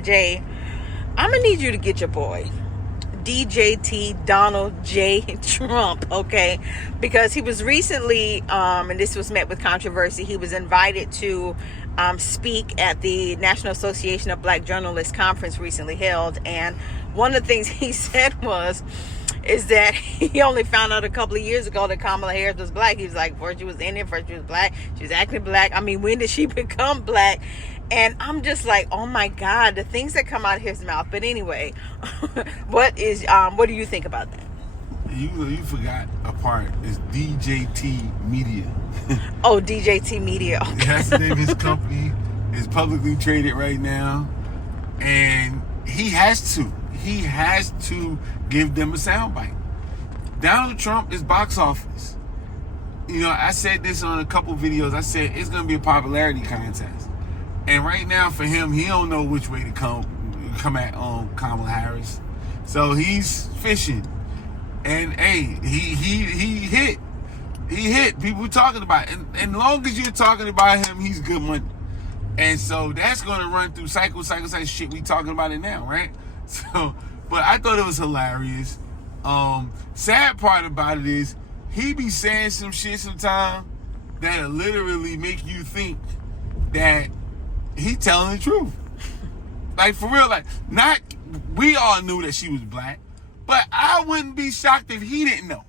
Jay, I'm gonna need you to get your boy DJT Donald J. Trump, okay? Because he was recently, and this was met with controversy, he was invited to speak at the National Association of Black Journalists conference recently held, and one of the things he said is that he only found out a couple of years ago that Kamala Harris was black. He was like, first she was Indian, first she was black, she was acting black. I mean, when did she become black? And I'm just like, oh my God, the things that come out of his mouth. But anyway, what do you think about that? You forgot a part. It's DJT Media. Oh, DJT Media. Okay. That's the name of his company. It's publicly traded right now. And he has to give them a soundbite. Donald Trump is box office. You know, I said this on a couple videos. I said it's going to be a popularity contest. And right now for him, he don't know which way to come at Kamala Harris. So he's fishing. And hey, he hit. He hit. People talking about it. And long as you're talking about him, he's good money. And so that's going to run through cycle shit. We talking about it now, right? So, but I thought it was hilarious. Sad part about it is he be saying some shit sometimes that'll literally make you think that he telling the truth. Like, for real, like, not, we all knew that she was black, but I wouldn't be shocked if he didn't know.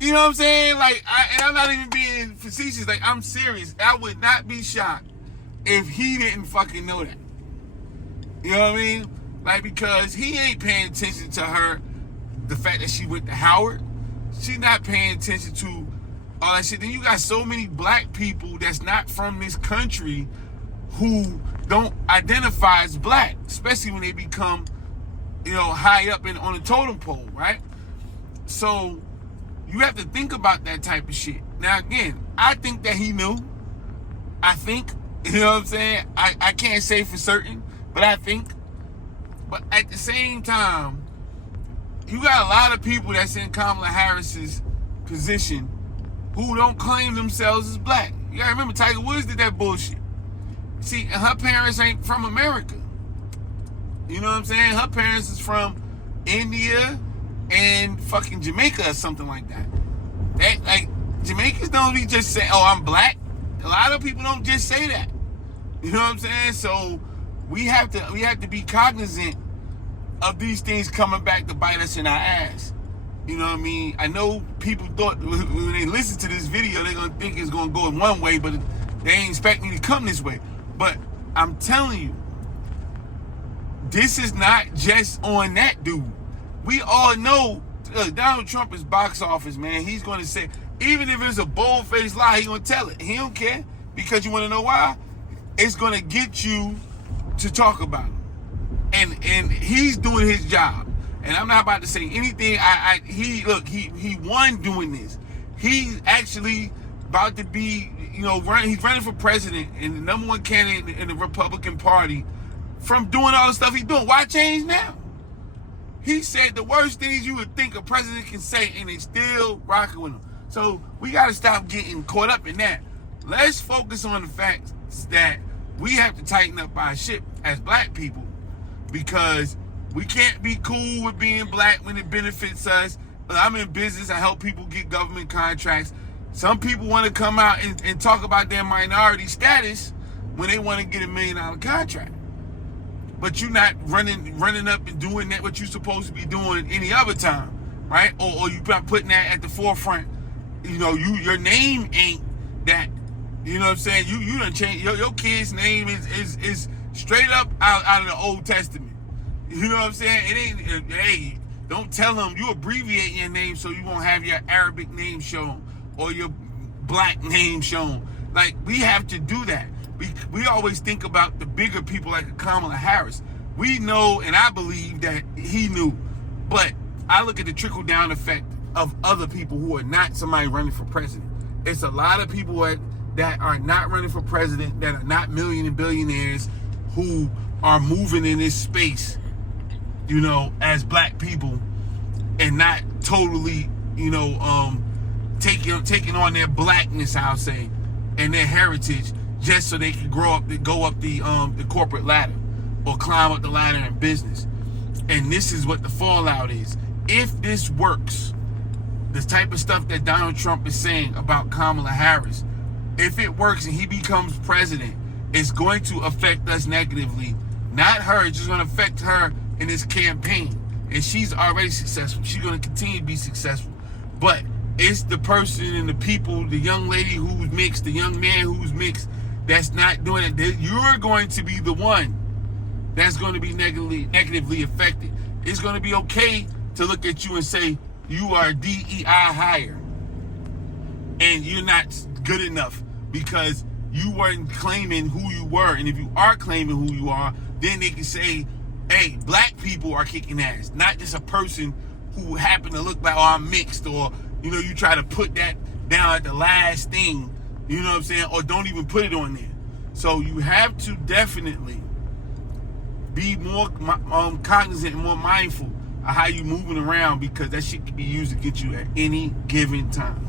You know what I'm saying? Like, and I'm not even being facetious. Like, I'm serious. I would not be shocked if he didn't fucking know that. You know what I mean? Like, because he ain't paying attention to her, the fact that she went to Howard. She's not paying attention to all that shit. Then you got so many black people that's not from this country who don't identify as black, especially when they become, you know, high up on the totem pole, right? So you have to think about that type of shit. Now, again, I think that he knew. I think, you know what I'm saying? I can't say for certain, but I think. But at the same time, you got a lot of people that's in Kamala Harris's position who don't claim themselves as black. You gotta remember, Tiger Woods did that bullshit. See, her parents ain't from America. You know what I'm saying? Her parents is from India and fucking Jamaica or something like that. Like, Jamaicans don't be just say, oh, I'm black. A lot of people don't just say that. You know what I'm saying? So we have to be cognizant of these things coming back to bite us in our ass. You know what I mean? I know people thought when they listen to this video, they're going to think it's going to go in one way, but they ain't expect me to come this way. But I'm telling you, this is not just on that dude. We all know Donald Trump is box office, man. He's going to say, even if it's a bold-faced lie, he's going to tell it. He don't care, because you want to know why? It's going to get you to talk about it. And he's doing his job. And I'm not about to say anything. He won doing this. He's actually about to be, you know, he's running for president and the number one candidate in the Republican Party from doing all the stuff he's doing. Why change now? He said the worst things you would think a president can say, and they still rocking with him. So we got to stop getting caught up in that. Let's focus on the fact that we have to tighten up our shit as black people, because we can't be cool with being black when it benefits us. But I'm in business. I help people get government contracts. Some people want to come out and talk about their minority status when they want to get $1 million contract. But you're not running up and doing that what you're supposed to be doing any other time, right? Or you not putting that at the forefront. You know, your name ain't that. You know what I'm saying? You done change your kid's name is straight up out of the Old Testament. You know what I'm saying? It ain't, hey, don't tell them you abbreviate your name so you won't have your Arabic name shown or your black name shown. Like, we have to do that. We always think about the bigger people like Kamala Harris. We know, and I believe that he knew, but I look at the trickle-down effect of other people who are not somebody running for president. It's a lot of people that are not running for president, that are not million and billionaires, who are moving in this space, you know, as black people, and not totally, you know, taking on their blackness, I'll say, and their heritage, just so they can go up the corporate ladder or climb up the ladder in business. And this is what the fallout is. If this works, the type of stuff that Donald Trump is saying about Kamala Harris, if it works and he becomes president, it's going to affect us negatively. Not her, it's just going to affect her in this campaign. And she's already successful. She's going to continue to be successful. But it's the person and the people, the young lady who's mixed, the young man who's mixed, that's not doing it. You're going to be the one that's going to be negatively affected. It's going to be okay to look at you and say, you are DEI hire. And you're not good enough because you weren't claiming who you were. And if you are claiming who you are, then they can say, hey, black people are kicking ass. Not just a person who happened to look like, oh, I'm mixed, or, you know, you try to put that down at the last thing, you know what I'm saying, or don't even put it on there. So you have to definitely be more cognizant and more mindful of how you moving around, because that shit can be used to get you at any given time.